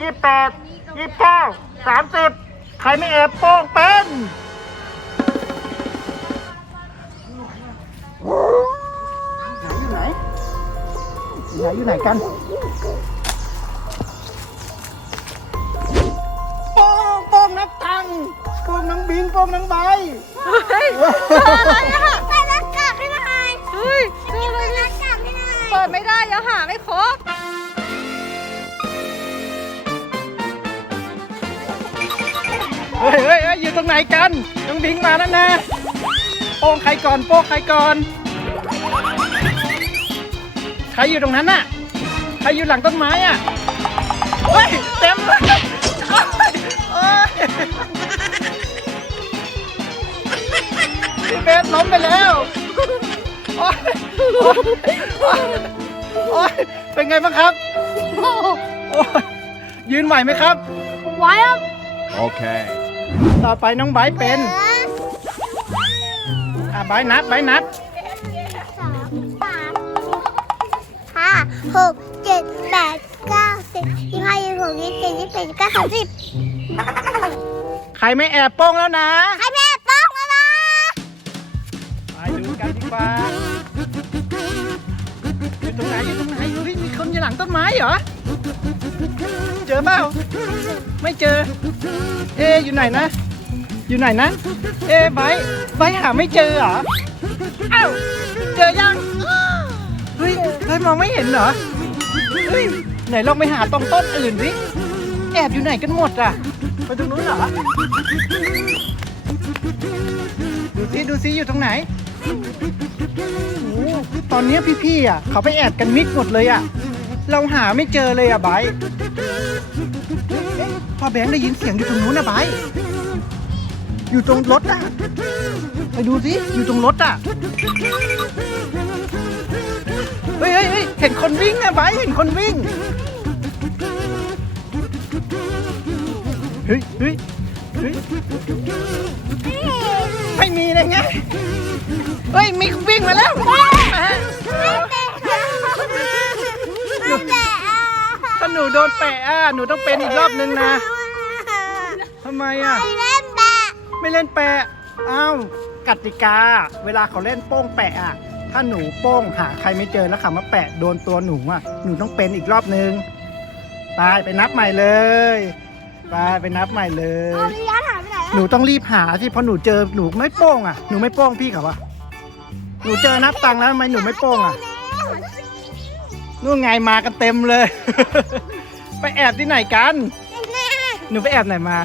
ยี่สิบแปดยี่สิบเก้าสามสิบใครไม่แอบโป้งเป็นไหนอยู่ไหนอยู่ไหนอยู่ไหนกันโป้งโป้งนับตังค์โป้งนังบิงโป้งนังใบเฮ้ยใส่หน้ากากให้หน่อยเฮ้ยใส่หน้ากากให้หน่อยเปิดไม่ได้ยังหาไม่ครบ ตรงไหนกันน้องบิงมาแล้วนะโป้งใครก่อนโป้งใครก่อนใครอยู่ตรงนั้นน่ะใครอยู่หลังต้นไม้อะเฮ้ยเต็มเลยเฮ้ยเฮ้ยพี่เบสล้มไปแล้วโอ๊ยโอ๊ยโอ๊ยโอ๊ยเป็นไงบ้างครับโอ๊ยยืนไหวไหมครับไว้ครับ Okay. ต่อไปน้องไบร์ทเป็นอะไบร์ทนับไบร์ทนับสามสามห้าหกเจ็ดแปดเก้าสิบยี่สิบห้ายี่สิบหกยี่สิบเจ็ดยี่สิบแปดยี่สิบเก้าสามสิบใครไม่แอบโป้งแล้วนะใครแม่ต้องแล้วนะไปดูกันดีกว่าอยู่ตรงไหนอยู่ตรงไหนเฮ้ยมีคนอยู่หลังต้นไม้เหรอเจอเปล่าไม่เจอ เออยู่ไหนนะ อยู่ไหนนะ เอไบร์ทไบร์ทหาไม่เจอเหรออ้าวเจอยังเฮ้ยเฮ้ยมองไม่เห็นเหรอเฮ้ยไหนลองไปหาตรงต้นอื่นสิแอบอยู่ไหนกันหมดอะไปตรงนู้นเหรอดูซิดูซิอยู่ตรงไหนโอ้ตอนเนี้ยพี่ๆอะเขาไปแอบกันมิดหมดเลยอะ เราหาไม่เจอเลยอะไบร์ท พ่อแบงค์ได้ยินเสียงอยู่ตรงนู้นนะไบอยู่ตรงรถอะไปดูสิอยู่ตรงรถอะเฮ้ยเฮ้ยเฮ้ยเห็นคนวิ่งอะไบเห็นคนวิ่งเฮ้ยเฮ้ยเฮ้ยไม่มีเลยไงเฮ้ยมีวิ่งมาแล้วมา ไม่แตะอะ ถ้า หนูโดนแปะอะหนูต้องเป็นอีกรอบนึงนะทำไมอะ ไม่เล่นแตะไม่เล่นแปะอ้าวกติกา เวลาเขาเล่นโป้งแปะอะ ถ้าหนูโป้งหาใครไม่เจอแล้วเขามาแปะโดนตัวหนูอะ หนูต้องเป็นอีกรอบนึงไปไปนับใหม่เลยไปไปนับใหม่เลเอายระยะหายไปไหนหนูต้องรีบหาสิเพราะหนูเจอหนูไม่โป้งอะหนูไม่โป้งพี่เขาวะหนูเจอนับตังค์แล้วทำไมหนูไม่โป้งอะ นู่นไงมากันเต็มเลย ไปแอบที่ไหนกันแม่หนูไปแอบไหนมา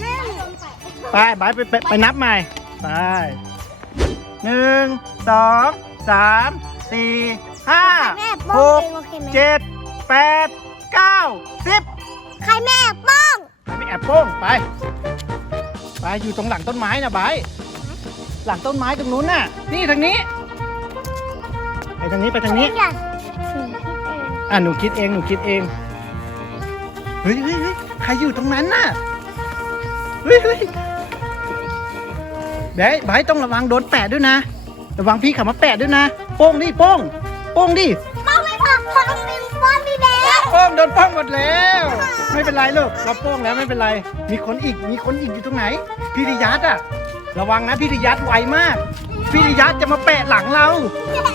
แม่ไปบายไปไปไปนับใหม่ ไปหนึ่งสองสามสี่ห้าแม่หป้องกเองโอเคไหมเจ็ดแปดเก้าสิบใครแม่ป้องไปแอบโป้งไป ไปอยู่ตรงหลังต้นไม้นะบายหลังต้นไม้ตรงนู้นน่ะ นี่ทางนี้ ไปทางนี้ไปทางนี้ อยากสิ่งที่เองอะหนูคิดเองหนูคิดเองเฮ้ยเฮ้ยเฮ้ยใครอยู่ตรงนั้นน่ะเฮ้ยเฮ้ยเดี๋ยวไบร์ทต้องระวังโดนแปะด้วยนะ ระวังพี่ขับมาแปะด้วยนะ โป้งดิโป้งโป้งดิป้องไม่พอป้องเป็นป้องพี่แบ๊โป้งโดนโป้งหมดแล้ว ไม่เป็นไรลูกเราโป้งแล้วไม่เป็นไร มีคนอีกมีคนอีกอยู่ตรงไหน พี่ริยัตอะระวังนะพี่ริยัตไวมาก พี่ริยัตจะมาแปะหลังเรา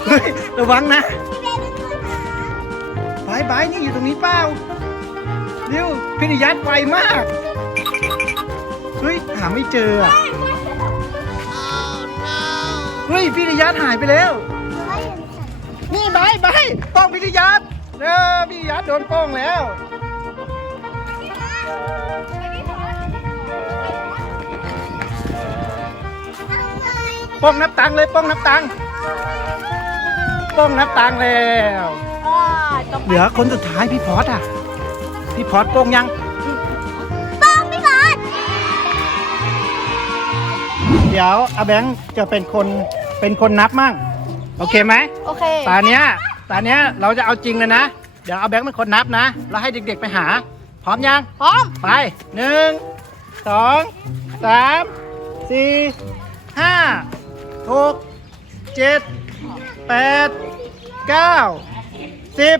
เฮ้ยระวังนะบายบายนี่อยู่ตรงนี้เปล่าเร็วพิริยัตไวมาก เฮ้ย หาไม่เจออะเฮ้ยพิริยัตหายไปแล้ว นี่บายบายป้องพิริยัตเออพิริยัตโดนป้องแล้ว ป้องนับตังค์เลยป้องนับตังค์ป้องนับตังค์แล้ว เหลือคนสุดท้ายพี่พอดอะ พี่พอดโป้งยัง ป้องพี่บอสเดี๋ยวอาแบงค์จะเป็นคนเป็นคนนับมั่ง โอเคไหมโอเค ตาเนี้ยตาเนี้ยเราจะเอาจริงเลยนะ เดี๋ยวอาแบงค์เป็นคนนับนะ แล้วให้เด็กๆไปหา พร้อมยัง พร้อม ไปหนึ่งสองสามสี่ห้าหกเจ็ดแปดเก้าสิบ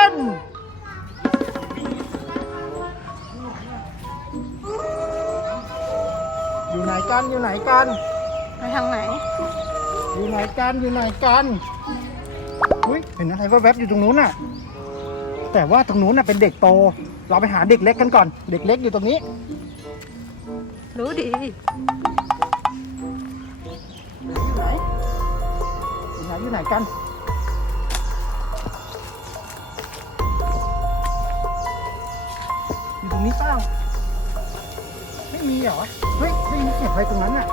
น กันอยู่ไหนกันไปทางไหน อยู่ไหนกันอยู่ไหนกันอุ้ยเห็นอะไรว่าแวบๆอยู่ตรงนู้นน่ะ แต่ว่าตรงนู้นน่ะเป็นเด็กโต เราไปหาเด็กเล็กกันก่อน เด็กเล็กอยู่ตรงนี้ รู้ดีอยู่ไหนอยู่ไหนอยู่ไหนกันอยู่ตรงนี้เปล่าไม่มีเหรอ เฮ้ยได้ยินเสียงอะไรตรงนั้นน่ะ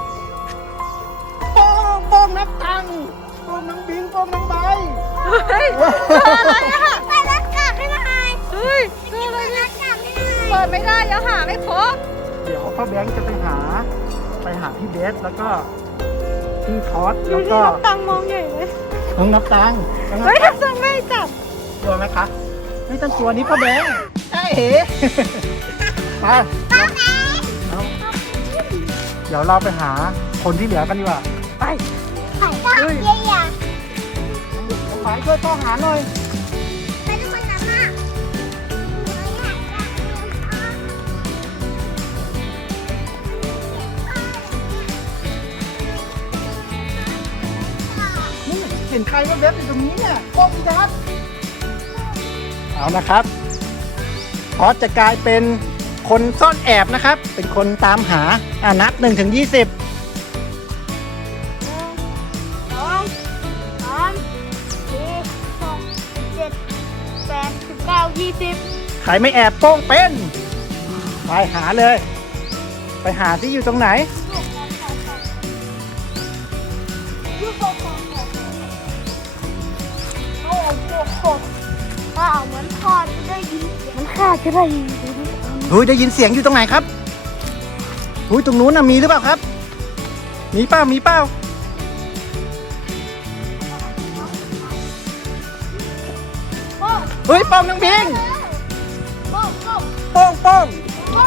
โป้งโป้งนับตังค์โป้งน้องบิงโป้งน้องใบเฮ้ยไปรักกลับให้หน่อยเฮ้ยไปรักกลับให้หน่อยเปิดไม่ได้ยังหาไม่ครบเดี๋ยวพ่อแบงค์จะไปหา ไปหาพี่เบสแล้วก็พี่ทอสแล้วก็ตังมองใหญ่เลยน้องนับตังค์น้องนับเฮ้ยตังค์ทำไมไม่จับกลัวไหมคะไม่ต้องกลัวนี่พ่อแบงค์ไอ้เอ๋ไป ป้าแม่เอา เดี๋ยวเราไปหาคนที่เหลือกันดีกว่าไปไข่ต้มเยี่ยมน้องไม้ช่วยพ่อหาหน่อยไปทุกคนนะมานี่เห็นใครว่าเว็บอยู่ตรงนี้เนี่ยโป้งพี่ทัศน์เอานะครับพอสจะกลายเป็น คนซ่อนแอบนะครับ เป็นคนตามหาอ่านับหนึ่งถึงยี่สิบสองสามสี่หกเจ็ดแปดสิบเก้ายี่สิบใครไม่แอบโป้งเป็น ไปหาเลย ไปหาที่อยู่ตรงไหนโอ้โหโคตรว้าวเหมือนพอจะได้ยินเสียงมันข้าจะได้ยิน เฮ้ยได้ยินเสียงอยู่ตรงไหนครับเฮ้ยตรงนู้นน่ะมีหรือเปล่าครับ มีเปล่ามีเปล่าเฮ้ยป้งน้องพิงโอ้องป้งโอ้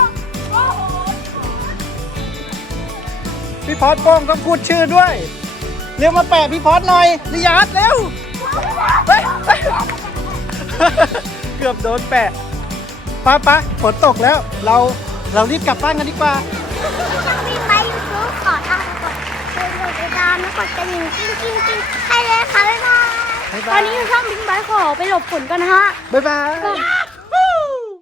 โอ้พี่พอดป้งต้องพูดชื่อด้วย เร็วมาแปะพี่พอดหน่อยริยาดเร็วเกือบโดนแปะ ป้าป้าฝนตกแล้ว เราเรารีบกลับบ้านกันดีกว่ามีไปยูทูบขอทางกดเป็นกดติดตามแล้วกดกระดิ่งกิ้งกิ้งกิ้งให้เลยค่ะบ๊ายบายบ๊านตอยนนี้ช่องบิ๊กไบค์ขอไปหลบฝนกันนะฮะบ๊ายบาย